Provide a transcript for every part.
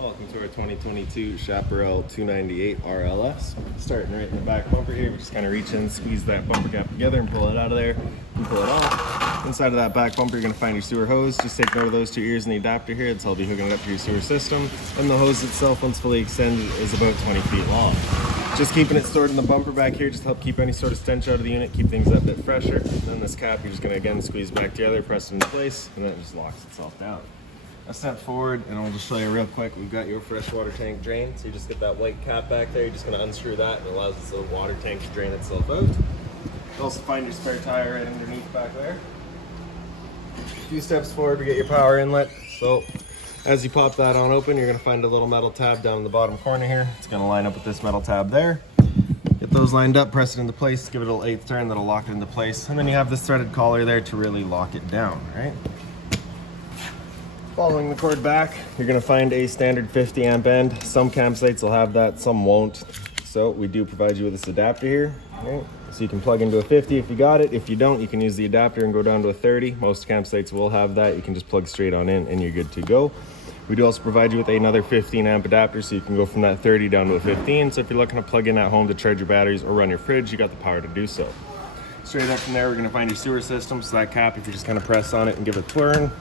Welcome to our 2022 Chaparral 298 RLS. Starting right in the back bumper here, we just kind of reach in, squeeze that bumper cap together and pull it out of there. You pull it off. Inside of that back bumper, you're going to find your sewer hose. Just take note of those two ears and the adapter here. That's all be hooking it up to your sewer system. And the hose itself, once fully extended, is about 20 feet long. Just keeping it stored in the bumper back here just to help keep any sort of stench out of the unit, keep things that bit fresher. Then this cap, you're just going to again squeeze back together, press it into place, and then it just locks itself down. A step forward and I'll just show you real quick. We've got your freshwater tank drain. So you just get that white cap back there. You're just gonna unscrew that and it allows this little water tank to drain itself out. You also find your spare tire right underneath back there. A few steps forward, we get your power inlet. So as you pop that on open, you're gonna find a little metal tab down in the bottom corner here. It's gonna line up with this metal tab there. Get those lined up, press it into place, give it a little eighth turn, that'll lock it into place. And then you have this threaded collar there to really lock it down, right? Following the cord back, you're going to find a standard 50 amp end. Some campsites will have that, some won't. So we do provide you with this adapter here. Okay. So you can plug into a 50 if you got it. If you don't, you can use the adapter and go down to a 30. Most campsites will have that. You can just plug straight on in and you're good to go. We do also provide you with another 15 amp adapter, so you can go from that 30 down to a 15. So if you're looking to plug in at home to charge your batteries or run your fridge, you got the power to do so. Straight up from there, we're going to find your sewer system. So that cap, if you just kind of press on it and give it a twirl,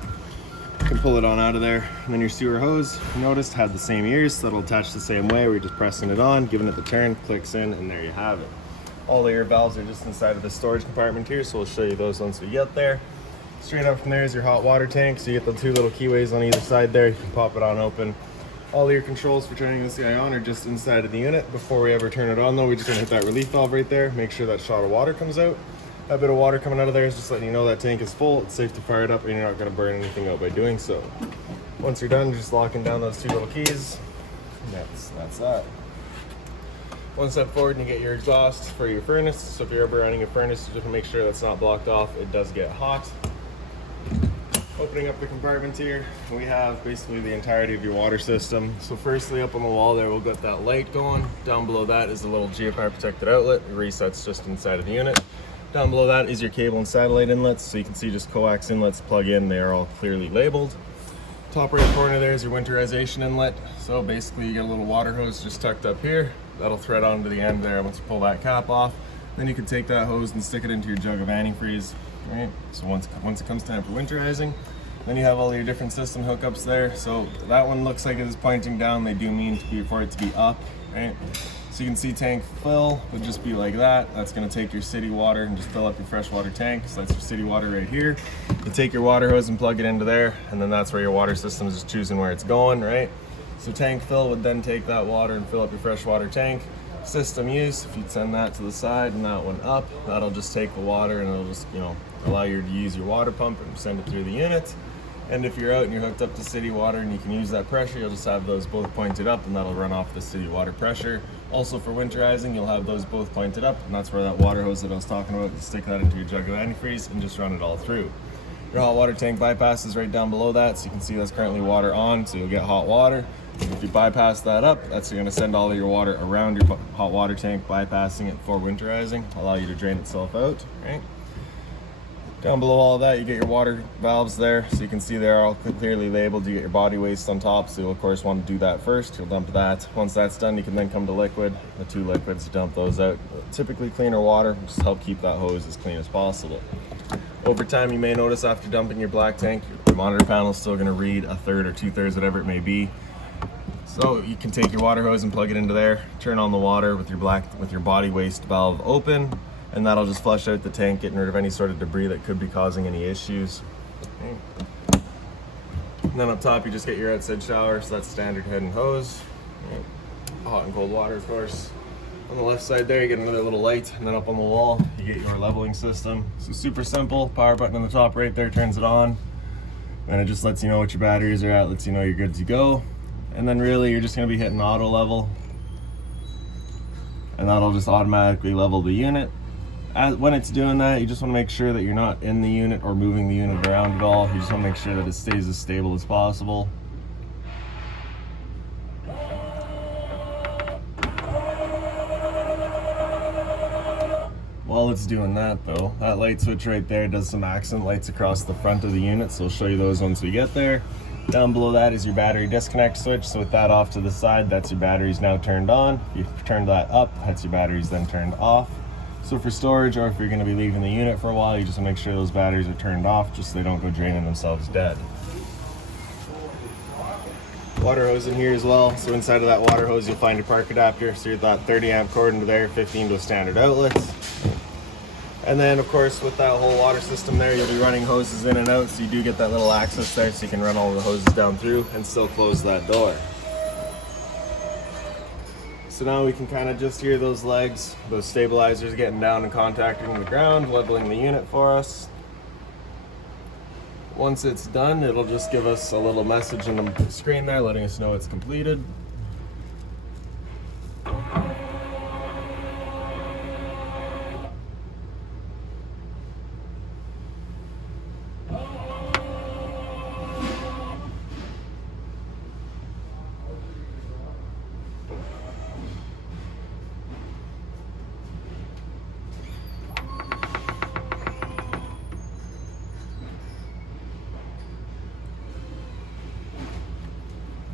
you can pull it on out of there. And then your sewer hose, you noticed, had the same ears, so it'll attach the same way. We're just pressing it on, giving it the turn, clicks in, and there you have it. All the air valves are just inside of the storage compartment here, so we'll show you those once we get there. Straight up from there is your hot water tank, so you get the two little keyways on either side there. You can pop it on open. All your controls for turning this guy on are just inside of the unit. Before we ever turn it on though, we're just gonna hit that relief valve right there, make sure that shot of water comes out. That bit of water coming out of there is just letting you know that tank is full. It's safe to fire it up and you're not going to burn anything out by doing so. Once you're done, just locking down those two little keys. And that's that. One step forward and you get your exhaust for your furnace. So if you're ever running a furnace, you just make sure that's not blocked off. It does get hot. Opening up the compartments here, we have basically the entirety of your water system. So firstly, up on the wall there, we'll get that light going. Down below that is a little GFI protected outlet. It resets just inside of the unit. Down below that is your cable and satellite inlets, so you can see just coax inlets plug in. They are all clearly labeled. Top right corner there is your winterization inlet. So basically you get a little water hose just tucked up here. That'll thread onto the end there once you pull that cap off. Then you can take that hose and stick it into your jug of antifreeze. Right? So once it comes time for winterizing, then you have all your different system hookups there. So that one looks like it is pointing down. They do mean for it to be up, right? So you can see tank fill would just be like that. That's gonna take your city water and just fill up your freshwater tank. So that's your city water right here. You take your water hose and plug it into there, and then that's where your water system is just choosing where it's going, right? So tank fill would then take that water and fill up your freshwater tank. System use, if you'd send that to the side and that one up, that'll just take the water and it'll just, allow you to use your water pump and send it through the unit. And if you're out and you're hooked up to city water and you can use that pressure, you'll just have those both pointed up and that'll run off the city water pressure. Also for winterizing, you'll have those both pointed up, and that's where that water hose that I was talking about, you stick that into your jug of antifreeze and just run it all through. Your hot water tank bypass is right down below that, so you can see that's currently water on, so you'll get hot water. And if you bypass that up, that's gonna send all of your water around your hot water tank, bypassing it for winterizing, allow you to drain itself out, right? Down below all of that, you get your water valves there, so you can see they're all clearly labeled. You get your body waste on top, so you'll of course want to do that first. You'll dump that. Once that's done, you can then come to liquid. The two liquids, you dump those out. Typically cleaner water, just help keep that hose as clean as possible. Over time, you may notice after dumping your black tank, your monitor panel is still going to read a third or 2/3, whatever it may be. So you can take your water hose and plug it into there, turn on the water with your body waste valve open, and that'll just flush out the tank, getting rid of any sort of debris that could be causing any issues. Okay. And then up top, you just get your outside shower, so that's standard head and hose. Okay. Hot and cold water, of course. On the left side there, you get another little light, and then up on the wall, you get your leveling system. So super simple, power button on the top right there turns it on, and it just lets you know what your batteries are at, lets you know you're good to go. And then really, you're just gonna be hitting auto level, and that'll just automatically level the unit. When it's doing that, you just want to make sure that you're not in the unit or moving the unit around at all. You just want to make sure that it stays as stable as possible. While it's doing that though, that light switch right there does some accent lights across the front of the unit, so I'll show you those once we get there. Down below that is your battery disconnect switch. So with that off to the side, that's your batteries now turned on. If you turn that up, that's your batteries then turned off. So for storage, or if you're going to be leaving the unit for a while, you just want to make sure those batteries are turned off just so they don't go draining themselves dead. Water hose in here as well. So inside of that water hose, you'll find your park adapter. So you've got 30 amp cord into there, 15 to a standard outlets. And then of course with that whole water system there, you'll be running hoses in and out, so you do get that little access there so you can run all the hoses down through and still close that door. So now we can kind of just hear those legs, those stabilizers getting down and contacting the ground, leveling the unit for us. Once it's done, it'll just give us a little message on the screen there letting us know it's completed.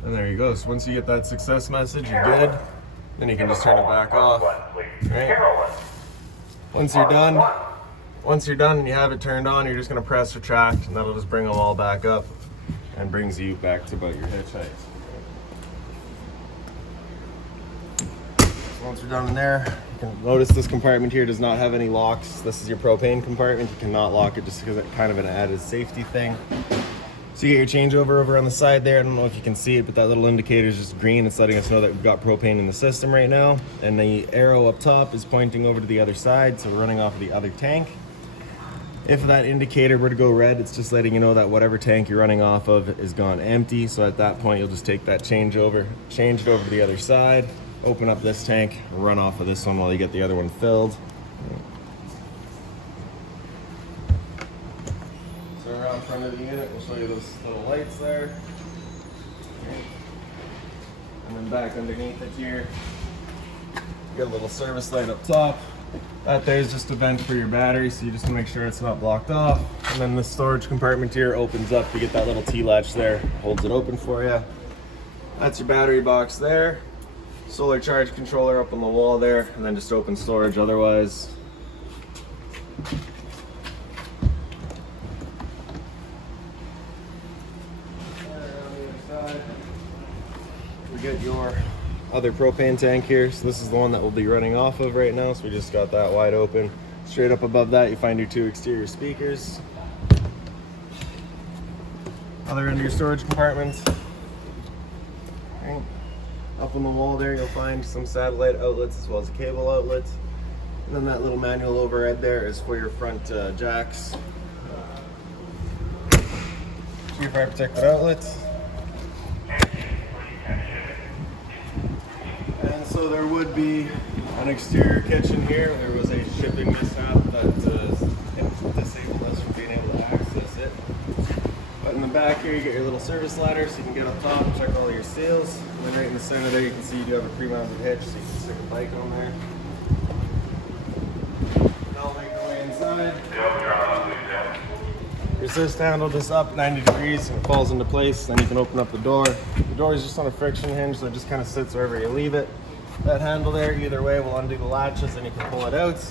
And there you go. So once you get that success message, you're good. Then you can just turn it back off. Right? Once you're done and you have it turned on, you're just going to press retract, and that'll just bring them all back up and brings you back to about your hitch height. So once we're done in there, you can notice this compartment here does not have any locks. This is your propane compartment. You cannot lock it just because it's kind of an added safety thing. So you get your changeover over on the side there. I don't know if you can see it, but that little indicator is just green. It's letting us know that we've got propane in the system right now. And the arrow up top is pointing over to the other side, so we're running off of the other tank. If that indicator were to go red, it's just letting you know that whatever tank you're running off of is gone empty. So at that point, you'll just take that change it over to the other side, open up this tank, run off of this one while you get the other one filled. So around front of the unit, we'll show you those little lights there. And then back underneath it here, you got a little service light up top. That there is just a vent for your battery, so you just want to make sure it's not blocked off. And then the storage compartment here opens up. You get that little T-latch there, holds it open for you. That's your battery box there. Solar charge controller up on the wall there, and then just open storage otherwise. We get your other propane tank here. So this is the one that we'll be running off of right now. So we just got that wide open. Straight up above that, you find your two exterior speakers. Other end of your storage compartment. Okay. Up on the wall there, you'll find some satellite outlets as well as a cable outlet. And then that little manual overhead there is for your front jacks. Your fire protected outlets. And so there would be an exterior kitchen here. There was a shipping mishap that disabled us from being able to access it. But in the back here, you get your little service ladder so you can get up top and check all your seals. And then right in the center there, you can see you do have a pre-mounted hitch, so you can stick a bike on there. And I'll make our way inside. Your assist handle just up 90 degrees and it falls into place. Then you can open up the door. The door is just on a friction hinge, so it just kind of sits wherever you leave it. That handle there, either way, will undo the latches and you can pull it out.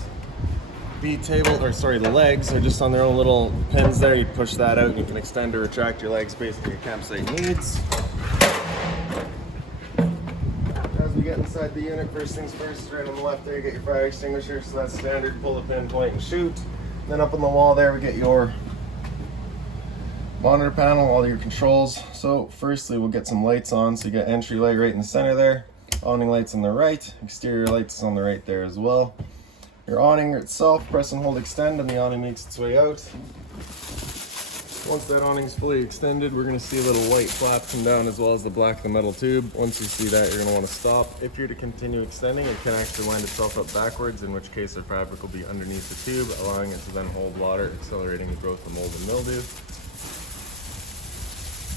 The legs are just on their own little pins there. You push that out and you can extend or retract your legs based on your campsite needs. As we get inside the unit, first things first, right on the left there, you get your fire extinguisher. So that's standard, pull the pin, point, and shoot. Then up on the wall there, we get your monitor panel, all your controls. So firstly, we'll get some lights on. So you get entry light right in the center there, awning lights on the right, exterior lights on the right there as well. Your awning itself, press and hold extend, and the awning makes its way out. Once that awning is fully extended, we're going to see a little white flap come down as well as the black of the metal tube. Once you see that, you're going to want to stop. If you're to continue extending, it can actually wind itself up backwards, in which case the fabric will be underneath the tube, allowing it to then hold water, accelerating the growth of mold and mildew.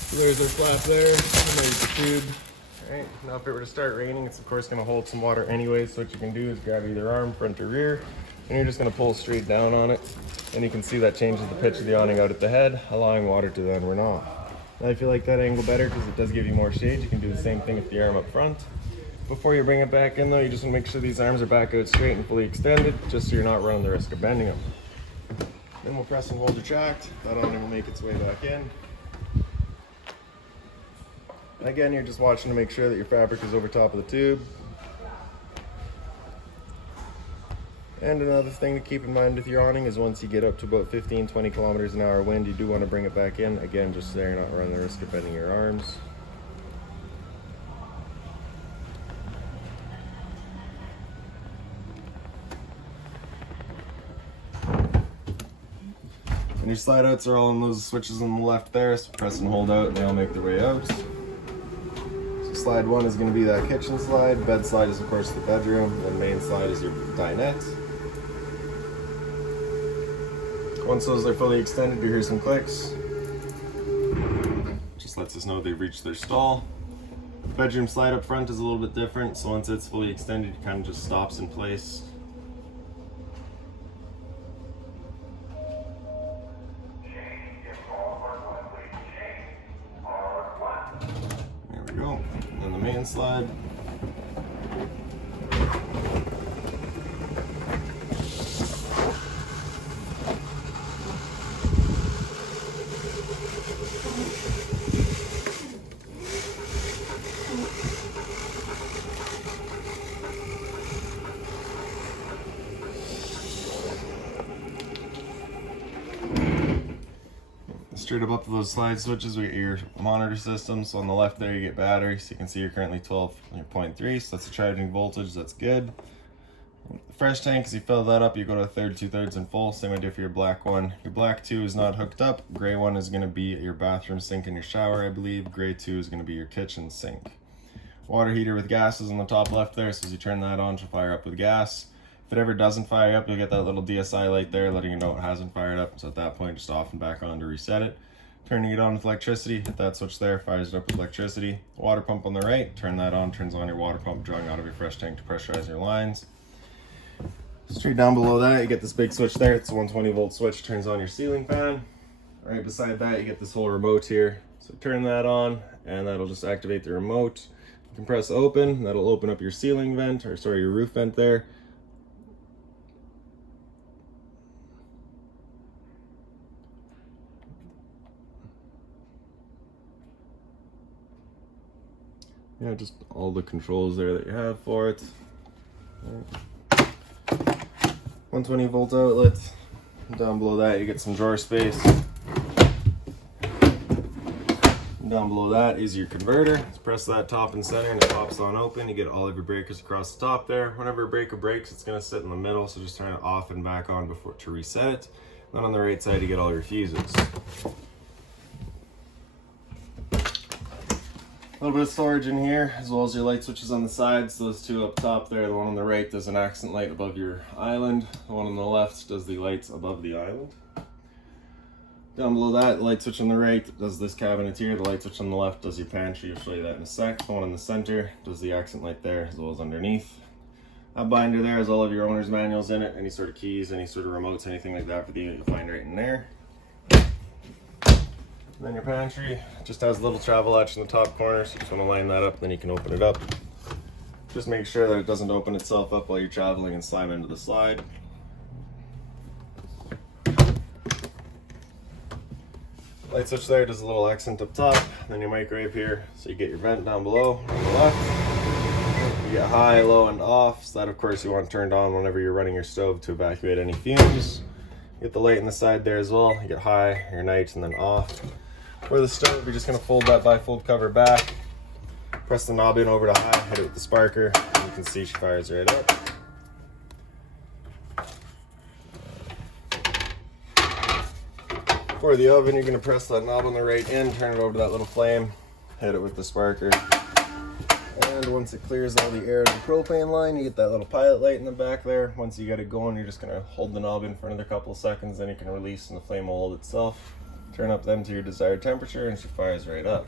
So there's our flap there, and there's the tube. All right, now if it were to start raining, it's of course going to hold some water anyways, so what you can do is grab either arm, front or rear, and you're just going to pull straight down on it, and you can see that changes the pitch of the awning out at the head, allowing water to then run off. Now if you like that angle better because it does give you more shade, you can do the same thing with the arm up front. Before you bring it back in though, you just want to make sure these arms are back out straight and fully extended, just so you're not running the risk of bending them. Then we'll press and hold retract. That awning will make its way back in. And again, you're just watching to make sure that your fabric is over top of the tube. And another thing to keep in mind with your awning is once you get up to about 15-20 kilometers an hour wind, you do want to bring it back in. Again, just so you're not running the risk of bending your arms. And your slide outs are all on those switches on the left there, so press and hold out and they all make their way out. So slide 1 is going to be that kitchen slide, bed slide is of course the bedroom, and main slide is your dinette. Once those are fully extended, you hear some clicks. Just lets us know they've reached their stall. The bedroom slide up front is a little bit different, so once it's fully extended, it kind of just stops in place. There we go. And the main slide. Straight up to those slide switches, we get your monitor system. So on the left there, you get battery. So you can see you're currently 12.3. So that's the charging voltage. That's good. Fresh tank, as you fill that up, you go to a third, 2/3, and full. Same idea for your black one. Your black 2 is not hooked up. Gray 1 is going to be your bathroom sink and your shower, I believe. Gray 2 is going to be your kitchen sink. Water heater with gas is on the top left there. So as you turn that on, she'll fire up with gas. If it ever doesn't fire up, you'll get that little DSI light there letting you know it hasn't fired up. So at that point, just off and back on to reset it. Turning it on with electricity, hit that switch there, fires it up with electricity. Water pump on the right, turn that on, turns on your water pump, drawing out of your fresh tank to pressurize your lines. Straight down below that, you get this big switch there. It's a 120 volt switch, turns on your ceiling fan. Right beside that, you get this whole remote here. So turn that on, and that'll just activate the remote. You can press open, that'll open up your ceiling vent, or sorry, your roof vent there. Yeah, just all the controls there that you have for it. 120 volt outlet. Down below that, you get some drawer space. Down below that is your converter. Just press that top and center and it pops on open. You get all of your breakers across the top there. Whenever a breaker breaks, it's going to sit in the middle, so just turn it off and back on before to reset it. Then on the right side, you get all your fuses. A little bit of storage in here, as well as your light switches on the sides. Those two up top there, the one on the right does an accent light above your island. The one on the left does the lights above the island. Down below that, the light switch on the right does this cabinet here. The light switch on the left does your pantry. I'll show you that in a sec. The one in the center does the accent light there, as well as underneath. That binder there has all of your owner's manuals in it, any sort of keys, any sort of remotes, anything like that for the unit, you'll find right in there. And then your pantry just has a little travel latch in the top corner, so you just want to line that up, then you can open it up. Just make sure that it doesn't open itself up while you're traveling and slam into the slide. Light switch there does a little accent up top, then your microwave here, so you get your vent down below on the left. You get high, low, and off, so that of course you want turned on whenever you're running your stove to evacuate any fumes. You get the light in the side there as well. You get high, your night, and then off. For the stove, you're just going to fold that bifold cover back, press the knob in over to high, hit it with the sparker, and you can see she fires right up. For the oven, you're going to press that knob on the right in, turn it over to that little flame, hit it with the sparker. And once it clears all the air of the propane line, you get that little pilot light in the back there. Once you get it going, you're just going to hold the knob in for another couple of seconds, then you can release and the flame will hold itself. Turn up then to your desired temperature and she fires right up.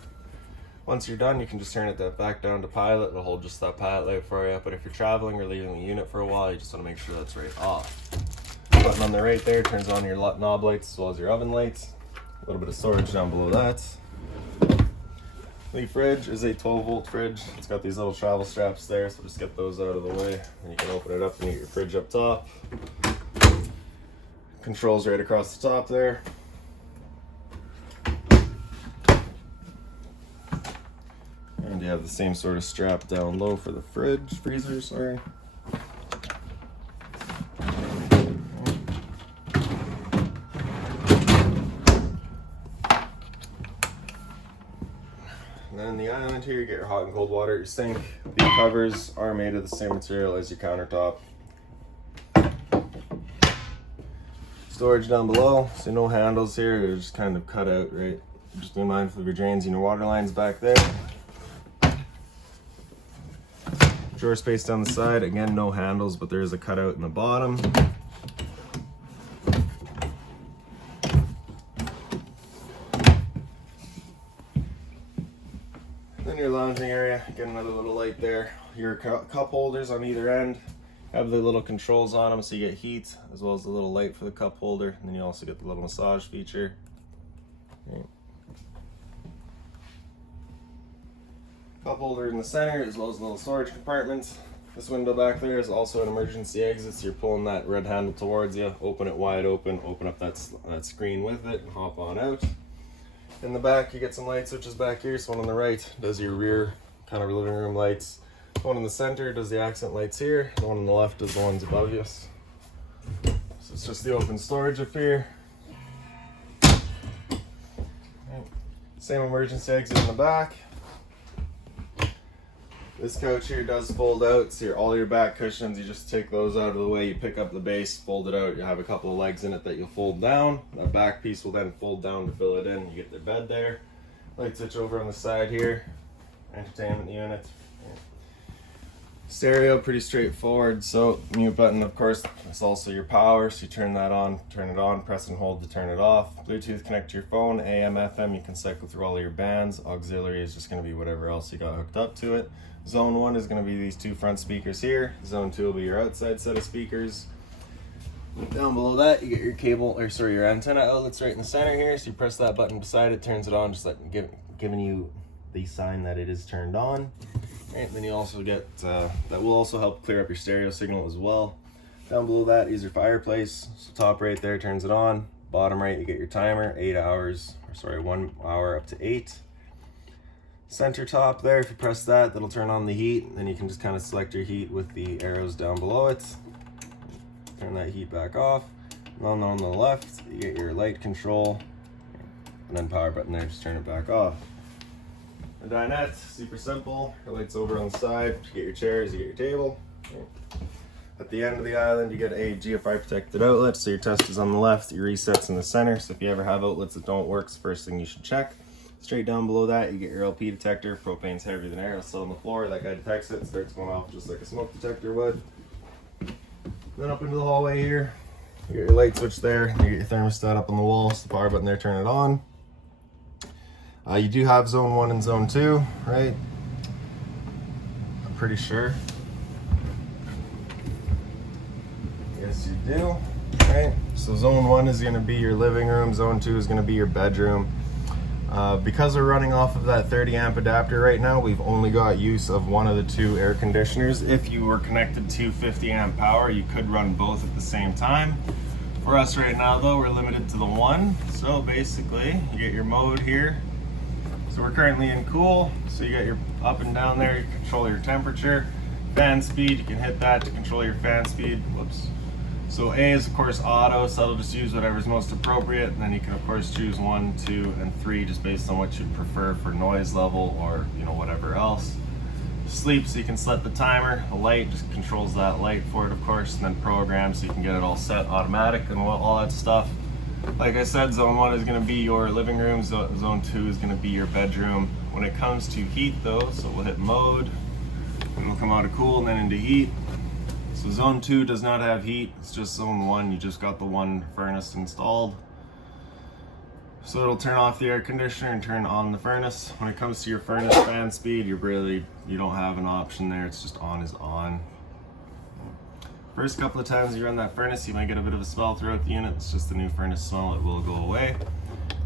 Once you're done, you can just turn it back down to pilot. It'll hold just that pilot light for you. But if you're traveling or leaving the unit for a while, you just want to make sure that's right off. Button on the right there turns on your knob lights as well as your oven lights. A little bit of storage down below that. The fridge is a 12-volt fridge. It's got these little travel straps there, so just get those out of the way. And you can open it up and get your fridge up top. Controls right across the top there. And you have the same sort of strap down low for the freezer, sorry. And then in the island here, you get your hot and cold water, your sink. The covers are made of the same material as your countertop. Storage down below, so no handles here, they're just kind of cut out, right? Just be mindful of your drains and your water lines back there. Drawer space down the side, again no handles, but there is a cutout in the bottom. Then your lounging area, get another little light there. Your cup holders on either end have the little controls on them, so you get heat as well as the little light for the cup holder, and then you also get the little massage feature. Right. Cup holder in the center, as well as little storage compartments. This window back there is also an emergency exit, so you're pulling that red handle towards you, open it wide open, open up that screen with it, and hop on out. In the back, you get some light switches back here. So one on the right does your rear kind of living room lights. The one in the center does the accent lights here. The one on the left is the ones above you. So it's just the open storage up here. Same emergency exit in the back. This couch here does fold out, so all your back cushions, you just take those out of the way, you pick up the base, fold it out, you have a couple of legs in it that you'll fold down. That back piece will then fold down to fill it in. You get the bed there. Light switch over on the side here. Entertainment unit. Stereo, pretty straightforward. So mute button, of course, it's also your power, so you turn that on, turn it on, press and hold to turn it off. Bluetooth connect to your phone, AM, FM, you can cycle through all of your bands. Auxiliary is just going to be whatever else you got hooked up to it. Zone 1 is going to be these two front speakers here. Zone 2 will be your outside set of speakers. Down below that, you get your your antenna outlets right in the center here. So you press that button beside it, turns it on, just like giving you the sign that it is turned on. Right, then you also get, that will also help clear up your stereo signal as well. Down below that is your fireplace. So top right there turns it on. Bottom right, you get your timer, 1 hour up to 8. Center top there, if you press that, that'll turn on the heat. Then you can just kind of select your heat with the arrows down below it. Turn that heat back off. And then on the left, you get your light control. And then power button there, just turn it back off. The dinette, super simple. Your lights over on the side. You get your chairs, you get your table. At the end of the island, you get a GFI protected outlet. So your test is on the left, your reset's in the center. So if you ever have outlets that don't work, it's the first thing you should check. Straight down below that, you get your LP detector. Propane's heavier than air. It's still on the floor. That guy detects it, starts going off just like a smoke detector would. Then up into the hallway here, you get your light switch there. You get your thermostat up on the wall. So the power button there, turn it on. You do have zone 1 and zone 2, right? I'm pretty sure. Yes, you do. Right? So zone 1 is going to be your living room. Zone 2 is going to be your bedroom. Because we're running off of that 30 amp adapter right now, we've only got use of one of the two air conditioners. If you were connected to 50 amp power, you could run both at the same time. For us right now though, we're limited to the one. So basically, you get your mode here. So we're currently in cool, so you got your up and down there, you control your temperature. Fan speed, you can hit that to control your fan speed. Whoops. So A is of course auto, so that'll just use whatever's most appropriate, and then you can of course choose 1, 2, and 3 just based on what you prefer for noise level or whatever else. Sleep, so you can set the timer. The light just controls that light for it of course, and then program so you can get it all set automatic and all that stuff. Like I said, zone 1 is going to be your living room, zone 2 is going to be your bedroom. When it comes to heat though, so we'll hit mode, and we'll come out of cool and then into heat. So zone 2 does not have heat, it's just zone 1, you just got the one furnace installed. So it'll turn off the air conditioner and turn on the furnace. When it comes to your furnace fan speed, you don't have an option there, it's just on is on. First couple of times you run that furnace, you might get a bit of a smell throughout the unit. It's just the new furnace smell, it will go away.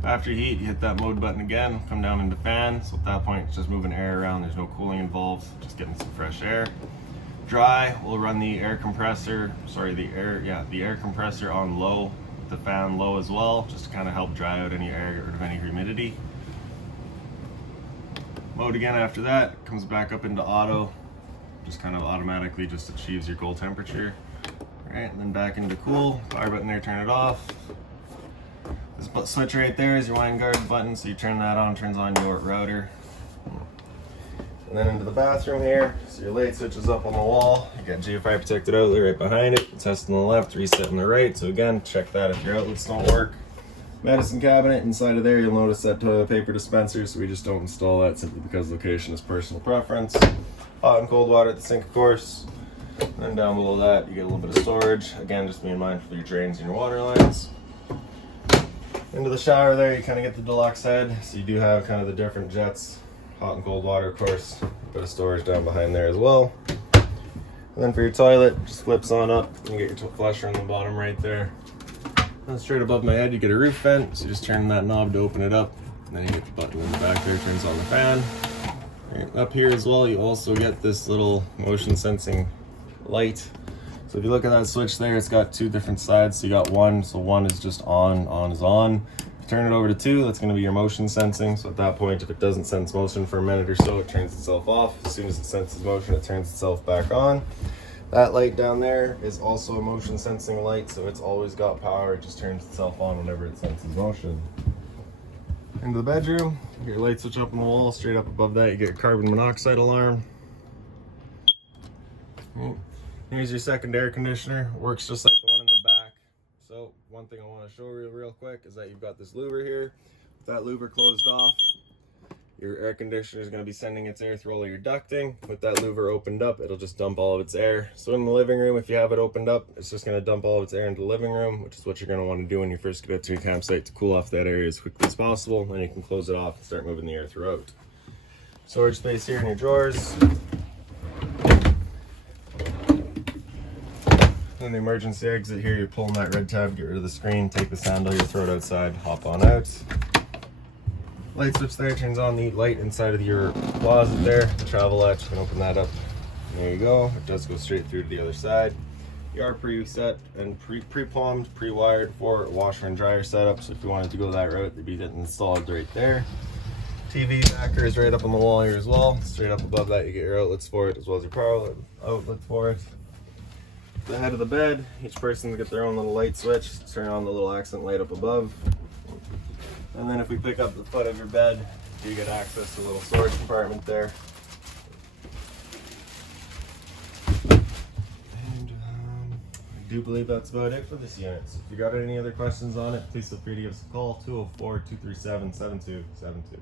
After you heat, you hit that mode button again, come down into fan. So at that point, it's just moving air around. There's no cooling involved, just getting some fresh air. Dry, we'll run the air compressor, the air compressor on low, the fan low as well, just to kind of help dry out any air, get rid of any humidity. Mode again after that, comes back up into auto, just kind of automatically just achieves your goal temperature. All right, and then back into cool, power button there, turn it off. This switch right there is your wine guard button, so you turn that on, turns on your router. And then into the bathroom here, so your light switch is up on the wall. You got GFI protected outlet right behind it. Test on the left, reset on the right. So again, check that if your outlets don't work. Medicine cabinet, inside of there you'll notice that toilet paper dispenser, so we just don't install that simply because location is personal preference. Hot and cold water at the sink, of course. And then down below that, you get a little bit of storage. Again, just being mindful of your drains and your water lines. Into the shower there, you kind of get the deluxe head, so you do have kind of the different jets. Hot and cold water, of course. A bit of storage down behind there as well. And then for your toilet, just flips on up. You get your flusher on the bottom right there. And straight above my head, you get a roof vent, so you just turn that knob to open it up. And then you get the button in the back there, turns on the fan. Right, up here as well, you also get this little motion sensing light. So if you look at that switch there, it's got two different sides. So you got one, so one is just on is on. If you turn it over to two, that's gonna be your motion sensing. So at that point, if it doesn't sense motion for a minute or so, it turns itself off. As soon as it senses motion, it turns itself back on. That light down there is also a motion sensing light, so it's always got power. It just turns itself on whenever it senses motion. Into the bedroom, you get your light switch up on the wall. Straight up above that, you get your carbon monoxide alarm. Here's your second air conditioner. Works just like the one in the back. So one thing I want to show you real quick is that you've got this louver here. With that louver closed off, your air conditioner is going to be sending its air through all of your ducting. With that louver opened up, it'll just dump all of its air. So in the living room, if you have it opened up, it's just going to dump all of its air into the living room, which is what you're going to want to do when you first get out to your campsite to cool off that area as quickly as possible. Then you can close it off and start moving the air throughout. Storage space here in your drawers. In the emergency exit here, you're pulling that red tab, get rid of the screen, take the sandal, you throw it outside, hop on out. Light switch there turns on the light inside of your closet there. The travel latch, you can open that up. There you go. It does go straight through to the other side. You are preset and pre-plumbed, pre-wired for washer and dryer setup. So if you wanted to go that route, they'd be installed right there. TV backer is right up on the wall here as well. Straight up above that, you get your outlets for it as well as your power outlets for it. The head of the bed, each person will get their own little light switch. Turn on the little accent light up above. And then if we pick up the foot of your bed, you get access to a little storage compartment there. And I do believe that's about it for this unit. So if you got any other questions on it, please feel free to give us a call, 204-237-7272.